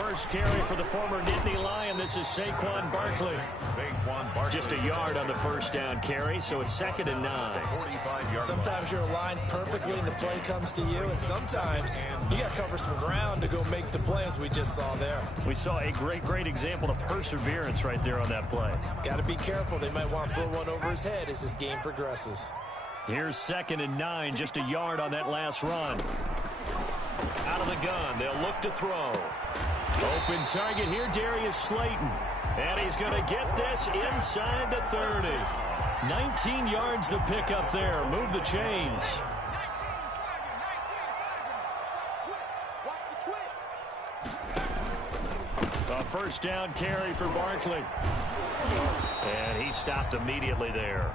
first carry for the former Nittany Lion. This is Saquon Barkley. Just a yard on the first down carry, so it's 2nd and 9. Sometimes you're aligned perfectly and the play comes to you, and sometimes you got to cover some ground to go make the play, as we just saw there. We saw a great example of perseverance right there on that play. Got to be careful. They might want to throw one over his head as this game progresses. Here's 2nd and 9, just a yard on that last run. Out of the gun, they'll look to throw. Open target here, Darius Slayton. And he's going to get this inside the 30. 19 yards to pick up there. Move the chains. A first down carry for Barkley. And he stopped immediately there.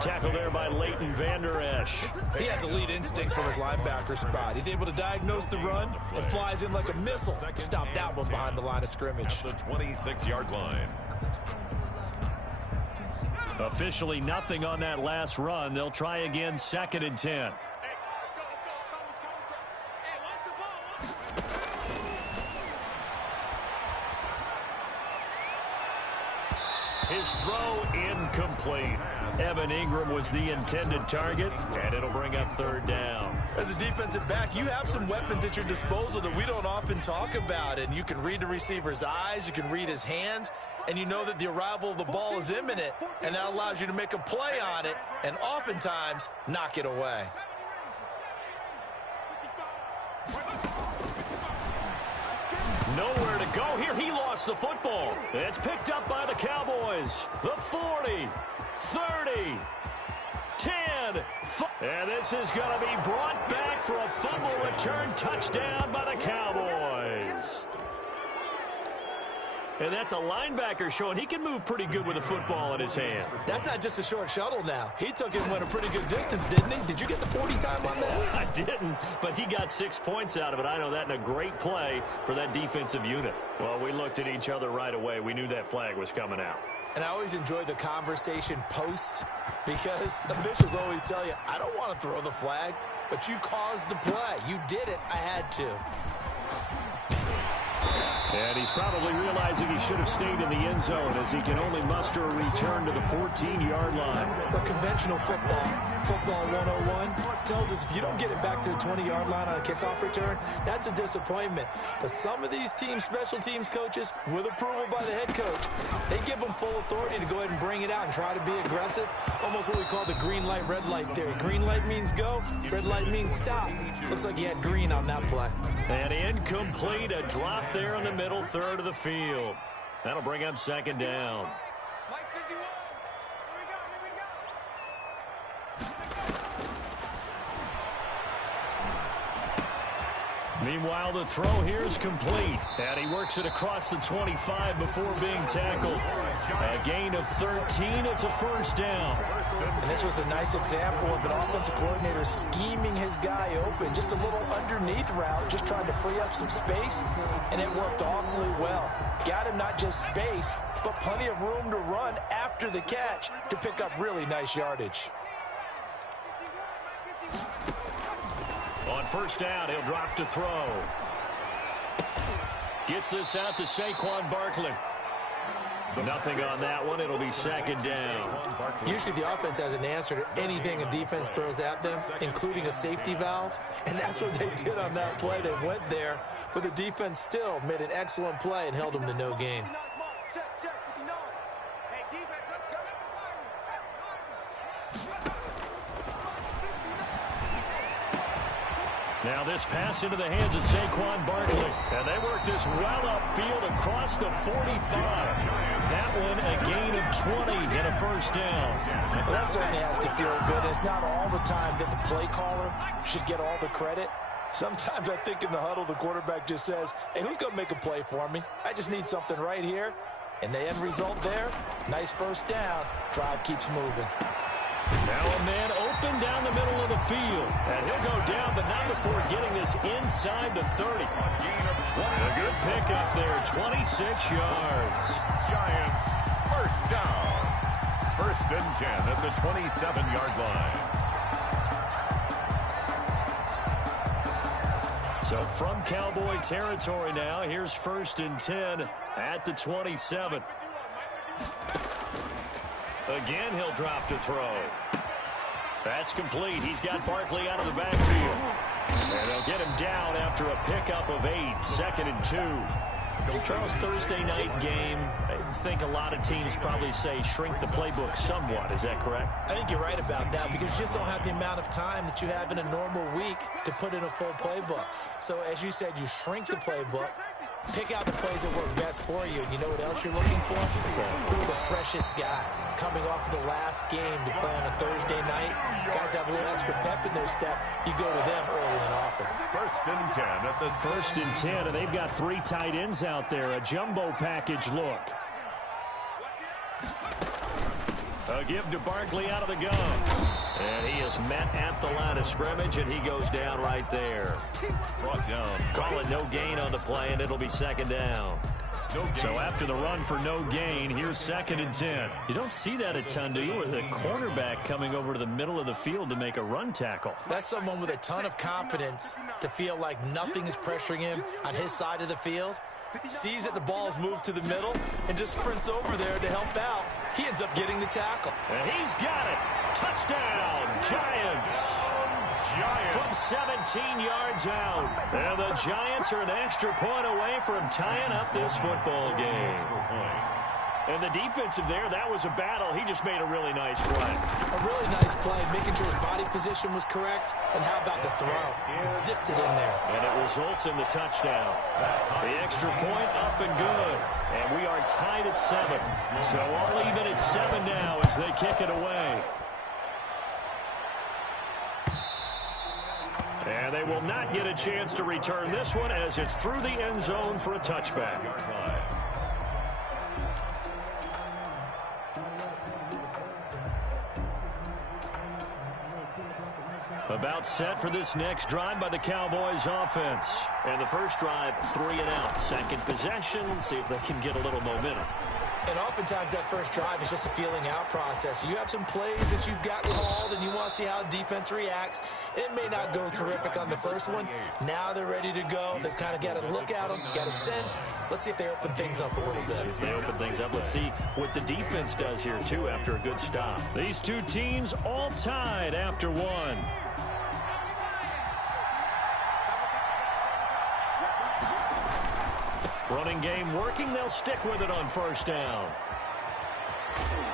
Tackle there by Leighton Vander Esch. He has elite instincts from his linebacker spot. He's able to diagnose the run and flies in like a missile. Stop that one behind the line of scrimmage. At the 26-yard line. Officially nothing on that last run. They'll try again, 2nd and 10. His throw incomplete. Evan Ingram was the intended target, and it'll bring up 3rd down. As a defensive back, you have some weapons at your disposal that we don't often talk about, and you can read the receiver's eyes, you can read his hands, and you know that the arrival of the ball is imminent, and that allows you to make a play on it and oftentimes knock it away. Nowhere to go here. He lost the football. It's picked up by the Cowboys. The 40, 30, 10. And this is going to be brought back for a fumble return touchdown by the Cowboys. And that's a linebacker showing he can move pretty good with a football in his hand. That's not just a short shuttle now. He took it and went a pretty good distance, didn't he? Did you get the 40 time on that? I didn't, but he got 6 points out of it. I know that in a great play for that defensive unit. Well, we looked at each other right away. We knew that flag was coming out. And I always enjoy the conversation post because officials always tell you, I don't want to throw the flag, but you caused the play. You did it. I had to. And he's probably realizing he should have stayed in the end zone as he can only muster a return to the 14-yard line. The conventional football 101, tells us if you don't get it back to the 20-yard line on a kickoff return, that's a disappointment. But some of these teams, special teams coaches, with approval by the head coach, they give them full authority to go ahead and bring it out and try to be aggressive. Almost what we call the green light, red light theory. Green light means go, red light means stop. Looks like he had green on that play. And incomplete, a drop there in the middle third of the field. That'll bring up 2nd down. Meanwhile, the throw here is complete. And he works it across the 25 before being tackled. A gain of 13. It's a first down. And this was a nice example of an offensive coordinator scheming his guy open. Just a little underneath route, just trying to free up some space. And it worked awfully well. Got him not just space, but plenty of room to run after the catch to pick up really nice yardage. On first down, he'll drop to throw. Gets this out to Saquon Barkley. Nothing on that one. It'll be 2nd down. Usually the offense has an answer to anything a defense throws at them, including a safety valve. And that's what they did on that play. They went there, but the defense still made an excellent play and held them to no gain. Now this pass into the hands of Saquon Barkley. And they work this well upfield across the 45. That one a gain of 20 and a first down. Well, that certainly has to feel good. It's not all the time that the play caller should get all the credit. Sometimes I think in the huddle the quarterback just says, hey, who's going to make a play for me? I just need something right here. And the end result there, nice first down. Drive keeps moving. Now a man open down the middle of the field. And he'll go down, but not before getting this inside the 30. A good pickup there, 26 yards. Giants, first down. 1st and 10 at the 27-yard line. So from Cowboy territory now, here's 1st and 10 at the 27. Again, he'll drop to throw. That's complete. He's got Barkley out of the backfield. And they'll get him down after a pickup of 8, 2nd and 2. Charles, Thursday night game, I think a lot of teams probably say shrink the playbook somewhat. Is that correct? I think you're right about that because you just don't have the amount of time that you have in a normal week to put in a full playbook. So as you said, you shrink the playbook, pick out the plays that work best for you. And you know what else you're looking for? Who are the freshest guys coming off of the last game to play on a Thursday night? Guys have a little extra pep in their step. You go to them early and often. 1st and 10 at the 1st and 10, and they've got 3 tight ends out there. A jumbo package look. A give to Barkley out of the gun. And he is met at the line of scrimmage, and he goes down right there. brought down. Call it no gain on the play, and it'll be 2nd down. So after the run for no gain, here's 2nd and 10. You don't see that a ton, do you? Or the cornerback coming over to the middle of the field to make a run tackle. That's someone with a ton of confidence to feel like nothing is pressuring him on his side of the field. Sees that the ball's moved to the middle and just sprints over there to help out. He ends up getting the tackle. And he's got it. Touchdown, Giants. From 17 yards out. And the Giants are an extra point away from tying up this football game. And the defensive there, that was a battle. He just made a really nice play. A really nice play, making sure his body position was correct. And how about the throw? Zipped it in there. And it results in the touchdown. The extra point up and good. And we are tied at 7. So all even at 7 now as they kick it away. And they will not get a chance to return this one as it's through the end zone for a touchback. About set for this next drive by the Cowboys offense. And the first drive, 3 and out. Second possession, see if they can get a little momentum. And oftentimes that first drive is just a feeling out process. You have some plays that you've got called and you want to see how the defense reacts. It may not go terrific on the first one. Now they're ready to go. They've kind of got to look at them, got a sense. Let's see if they open things up a little bit. See if they open things up. Let's see what the defense does here, too, after a good stop. These two teams all tied after 1. Running game working. They'll stick with it on first down.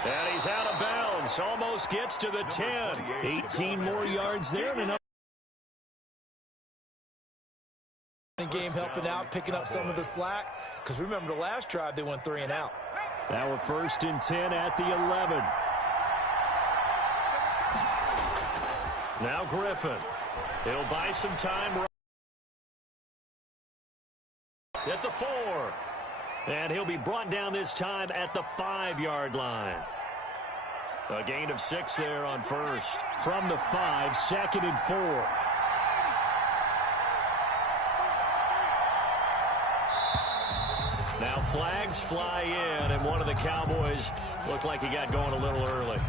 And he's out of bounds. Almost gets to the 10. 18 more yards there. And game helping out, picking up some of the slack. Because remember the last drive, they went 3 and out. Now we're 1st and 10 at the 11. Now Griffin. It'll buy some time. At the 4. And he'll be brought down this time at the 5-yard line. A gain of 6 there on first. From the 5, 2nd and 4. Now flags fly in, and one of the Cowboys looked like he got going a little early.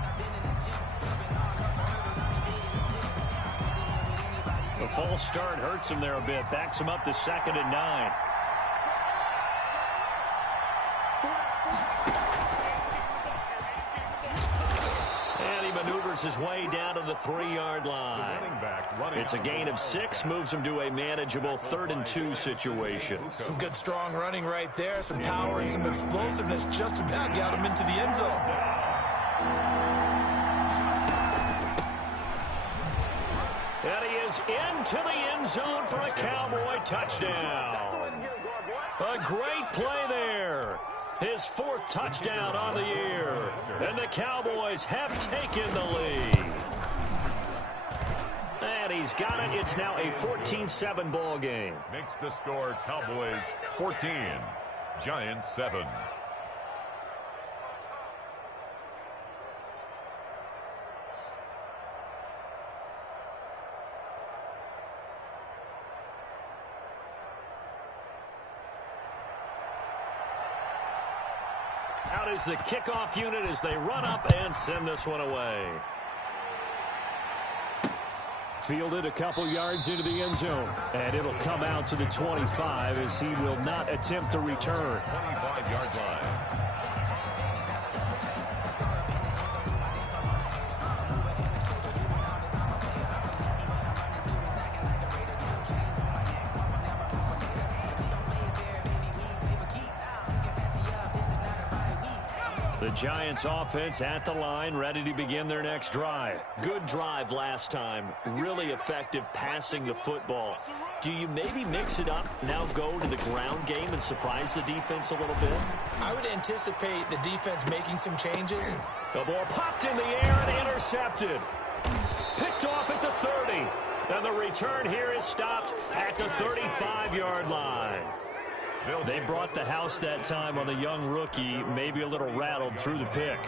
The false start hurts him there a bit. Backs him up to 2nd and 9. His way down to the 3-yard line. It's a gain of 6, moves him to a manageable 3rd and 2 situation. Some good strong running right there, some power and some explosiveness just about got him into the end zone. And he is into the end zone for a Cowboy touchdown. A great play there. His 4th touchdown on the year. And the Cowboys have taken the lead. And he's got it. It's now a 14-7 ball game. Makes the score Cowboys 14, Giants 7. Out is the kickoff unit as they run up and send this one away. Fielded a couple yards into the end zone. And it'll come out to the 25 as he will not attempt to return. 25-yard line. The Giants offense at the line, ready to begin their next drive. Good drive last time. Really effective passing the football. Do you maybe mix it up, now go to the ground game and surprise the defense a little bit? I would anticipate the defense making some changes. The ball popped in the air and intercepted. Picked off at the 30. And the return here is stopped at the 35-yard line. They brought the house that time on the young rookie, maybe a little rattled through the pick.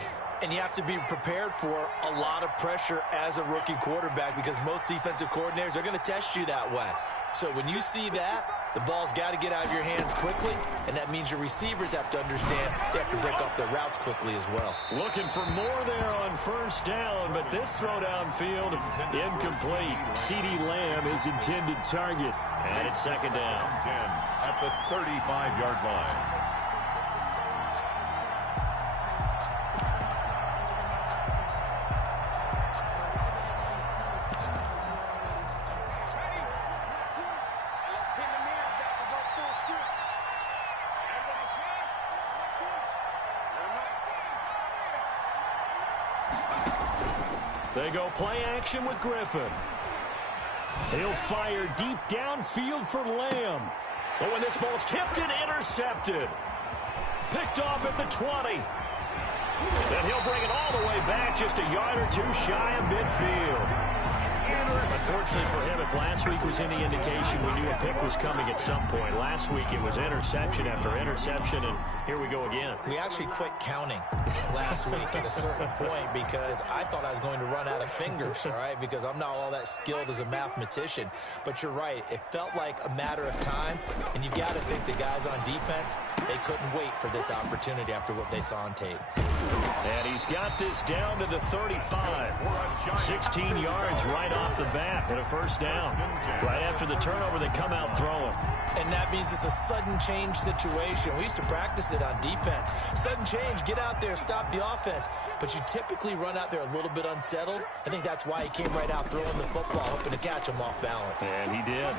And you have to be prepared for a lot of pressure as a rookie quarterback because most defensive coordinators are going to test you that way. So when you see that, the ball's got to get out of your hands quickly, and that means your receivers have to understand they have to break up their routes quickly as well. Looking for more there on first down, but this throw downfield incomplete. CeeDee Lamb is intended target, and it's second down. 10 at the 35-yard line. They go play action with Griffin. He'll fire deep downfield for Lamb. Oh, and this ball's tipped and intercepted. Picked off at the 20. And he'll bring it all the way back just a yard or two shy of midfield. Unfortunately for him, if last week was any indication, we knew a pick was coming at some point. Last week it was interception after interception, and here we go again. We actually quit counting last week at a certain point because I thought I was going to run out of fingers, all right, because I'm not all that skilled as a mathematician. But you're right. It felt like a matter of time, and you got to think the guys on defense, they couldn't wait for this opportunity after what they saw on tape. And he's got this down to the 35. 16 yards right off the bat and a first down. Right after the turnover, they come out throwing. And that means it's a sudden change situation. We used to practice it on defense. Sudden change, get out there, stop the offense. But you typically run out there a little bit unsettled. I think that's why he came right out throwing the football, hoping to catch him off balance. And he did.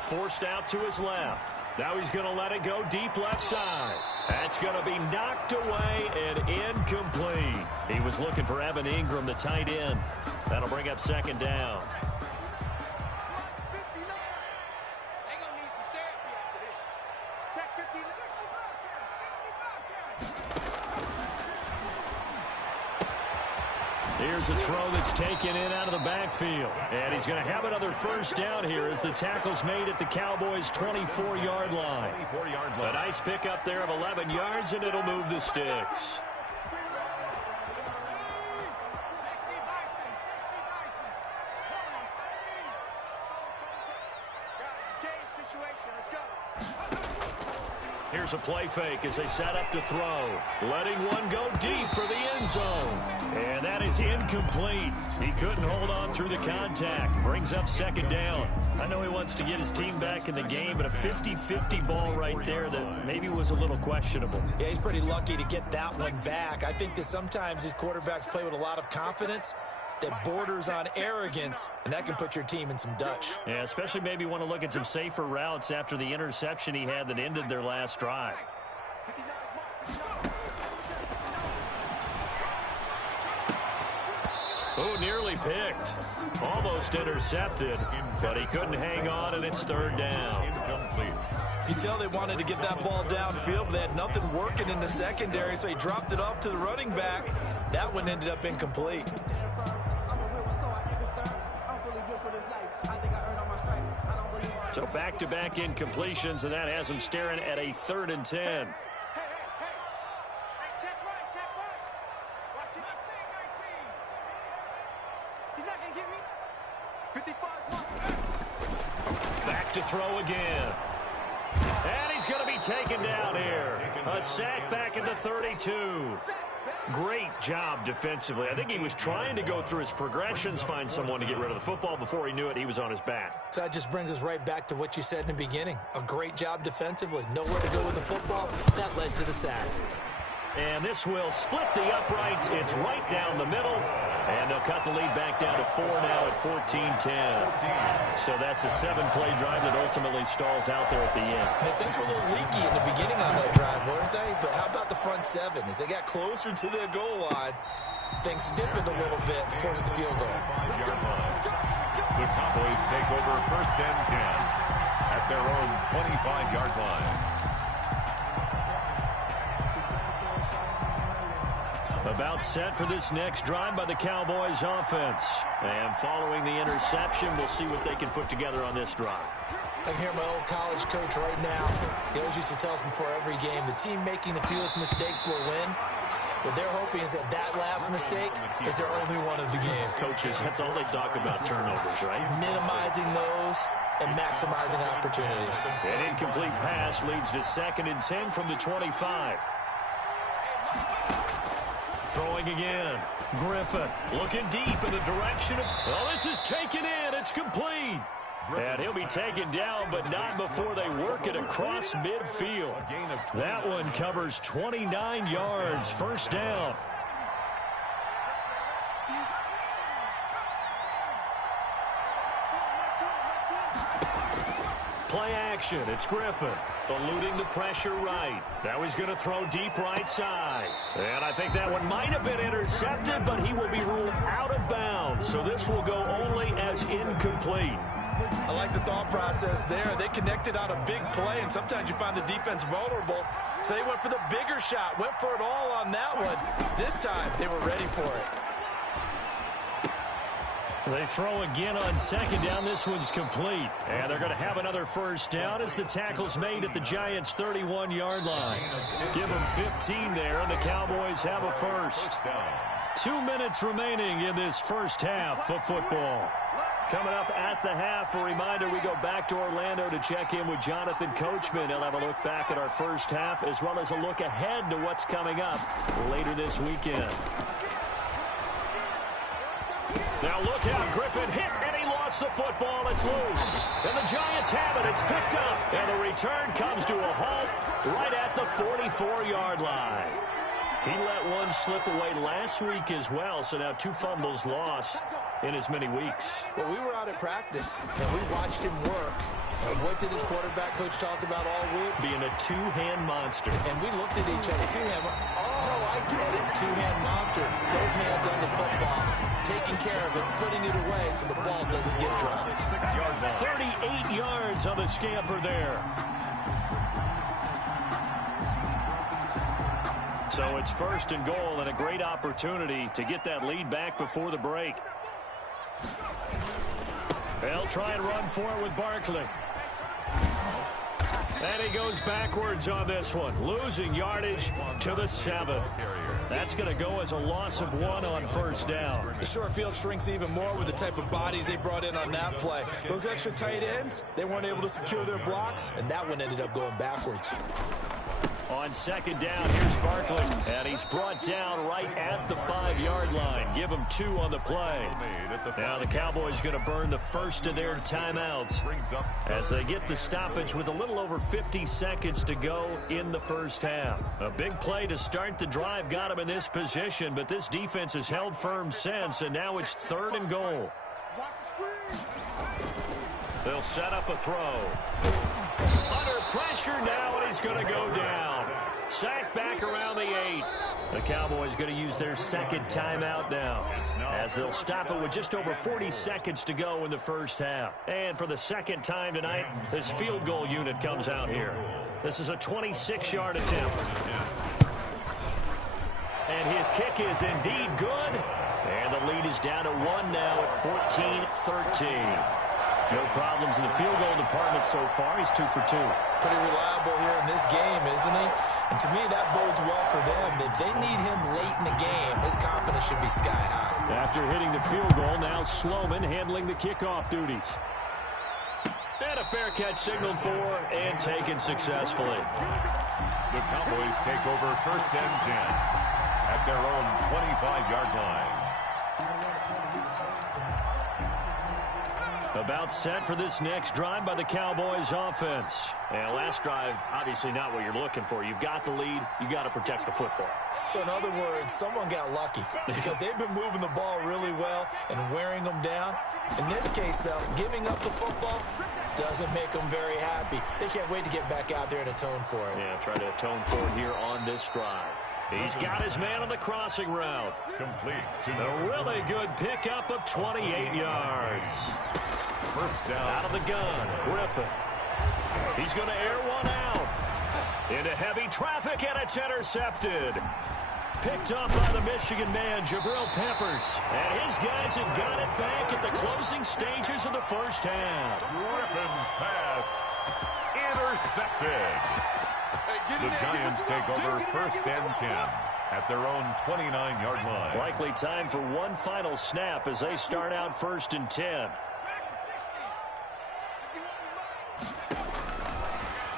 Forced out to his left. Now he's going to let it go deep left side. That's going to be knocked away and incomplete. He was looking for Evan Ingram, the tight end. That'll bring up second down. Here's a throw that's taken in out of the backfield. And he's going to have another first down here as the tackle's made at the Cowboys' 24-yard line. A nice pickup there of 11 yards, and it'll move the sticks. Here's a play fake as they set up to throw. Letting one go deep for the end zone. And that is incomplete. He couldn't hold on through the contact. Brings up second down. I know he wants to get his team back in the game, but a 50-50 ball right there that maybe was a little questionable. Yeah, he's pretty lucky to get that one back. I think that sometimes these quarterbacks play with a lot of confidence that borders on arrogance, and that can put your team in some Dutch. Yeah, especially maybe want to look at some safer routes after the interception he had that ended their last drive. Oh, nearly picked. Almost intercepted, but he couldn't hang on, and it's third down. Incomplete. You tell they wanted to get that ball downfield, but they had nothing working in the secondary, so he dropped it off to the running back. That one ended up incomplete. So back-to-back incompletions, and that has him staring at a 3rd and 10. Back to throw again. And he's going to be taken down here. A sack back at the 32. Great job defensively. I think he was trying to go through his progressions, find someone to get rid of the football. Before he knew it, he was on his back. So that just brings us right back to what you said in the beginning. A great job defensively. Nowhere to go with the football. That led to the sack. And this will split the uprights. It's right down the middle. And they'll cut the lead back down to 4 now at 14-10. So that's a 7-play drive that ultimately stalls out there at the end. And things were a little leaky in the beginning on that drive, weren't they? But how about the front 7? As they got closer to the goal line, things stiffened a little bit and forced the field goal. The Cowboys take over 1st and 10 at their own 25-yard line. About set for this next drive by the Cowboys offense. And following the interception, we'll see what they can put together on this drive. I can hear my old college coach right now. He always used to tell us before every game, the team making the fewest mistakes will win. What they're hoping is that last mistake is their only one of the game. Coaches, that's all they talk about, turnovers, right? Minimizing those and maximizing opportunities. An incomplete pass leads to 2nd and 10 from the 25. Throwing again. Griffin looking deep in the direction of... Oh, this is taken in. It's complete. And he'll be taken down, but not before they work it across midfield. That one covers 29 yards. 1st down. Play action. It's Griffin. Eluding the pressure right. Now he's going to throw deep right side. And I think that one might have been intercepted, but he will be ruled out of bounds. So this will go only as incomplete. I like the thought process there. They connected on a big play, and sometimes you find the defense vulnerable. So they went for the bigger shot, went for it all on that one. This time, they were ready for it. They throw again on 2nd down. This one's complete. And they're going to have another 1st down as the tackle's made at the Giants' 31-yard line. Give them 15 there, and the Cowboys have a 1st. 2 minutes remaining in this 1st half of football. Coming up at the half, a reminder, we go back to Orlando to check in with Jonathan Coachman. He'll have a look back at our 1st half as well as a look ahead to what's coming up later this weekend. Now look out, Griffin hit, and he lost the football. It's loose. And the Giants have it. It's picked up. And the return comes to a halt right at the 44-yard line. He let one slip away last week as well, so now 2 fumbles lost in as many weeks. Well, we were out at practice, and we watched him work. And what did his quarterback coach talk about all week? Being a 2-hand monster. And we looked at each other. 2-hand. Oh, I get it. 2-hand monster. Both hands on the football. Taking care of it, putting it away so the ball doesn't get dropped. 38 yards on the scamper there. So it's 1st and goal and a great opportunity to get that lead back before the break. They'll try and run for it with Barkley. And he goes backwards on this one, losing yardage to the 7. That's going to go as a loss of 1 on 1st down. The short field shrinks even more with the type of bodies they brought in on that play. Those extra tight ends, they weren't able to secure their blocks, and that one ended up going backwards. On 2nd down, here's Barkley, and he's brought down right at the 5-yard line. Give him 2 on the play. Now the Cowboys going to burn the 1st of their timeouts as they get the stoppage with a little over 50 seconds to go in the 1st half. A big play to start the drive got him in this position, but this defense has held firm since, and now it's 3rd and goal. They'll set up a throw. Under pressure now, and he's going to go down. Sacked back around the 8. The Cowboys going to use their 2nd timeout now as they'll stop it with just over 40 seconds to go in the 1st half. And for the 2nd time tonight, this field goal unit comes out here. This is a 26-yard attempt. And his kick is indeed good. And the lead is down to 1 now at 14-13. No problems in the field goal department so far. He's 2 for 2. Pretty reliable here in this game, isn't he? And to me, that bodes well for them. If they need him late in the game, his confidence should be sky high. After hitting the field goal, now Sloman handling the kickoff duties. And a fair catch signaled for and taken successfully. The Cowboys take over first and 10 at their own 25-yard line. About set for this next drive by the Cowboys offense. And last drive, obviously not what you're looking for. You've got the lead. You got to protect the football. So in other words, someone got lucky because they've been moving the ball really well and wearing them down. In this case, though, giving up the football doesn't make them very happy. They can't wait to get back out there and atone for it. Yeah, try to atone for it here on this drive. He's got his man on the crossing route. Complete to A really good pickup of 28 yards. First down. Out of the gun, Griffin. He's going to air one out. Into heavy traffic, and it's intercepted. Picked up by the Michigan man, Jabril Peppers. And his guys have got it back at the closing stages of the first half. Griffin's pass intercepted. The Giants take over first and 10 at their own 29-yard line. Likely time for one final snap as they start out first and 10.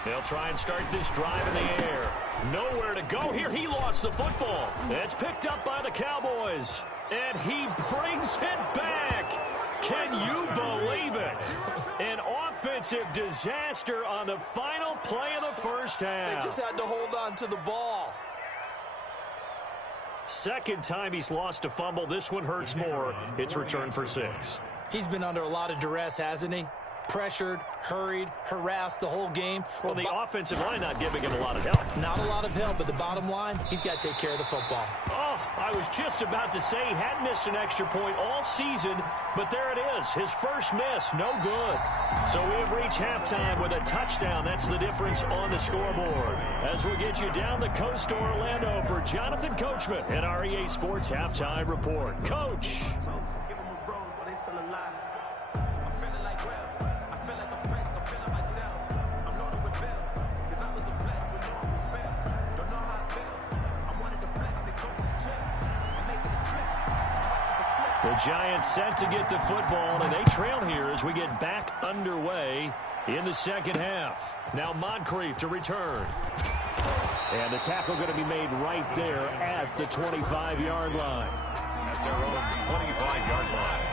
They'll try and start this drive in the air. Nowhere to go here. He lost the football. It's picked up by the Cowboys. And he brings it back. Can you believe it? An offensive disaster on the final play of the first half. They just had to hold on to the ball. Second time he's lost a fumble. This one hurts more. It's returned for 6. He's been under a lot of duress, hasn't he? Pressured, hurried, harassed the whole game. Well, the offensive line not giving him a lot of help. Not a lot of help, but the bottom line, he's got to take care of the football. Oh, I was just about to say he hadn't missed an extra point all season, but there it is. His first miss, no good. So we have reached halftime with a touchdown. That's the difference on the scoreboard. As we get you down the coast to Orlando for Jonathan Coachman at our EA Sports Halftime Report. Coach. The Giants set to get the football, and they trail here as we get back underway in the second half. Now Moncrief to return. And the tackle going to be made right there at the 25-yard line. At their own 25-yard line.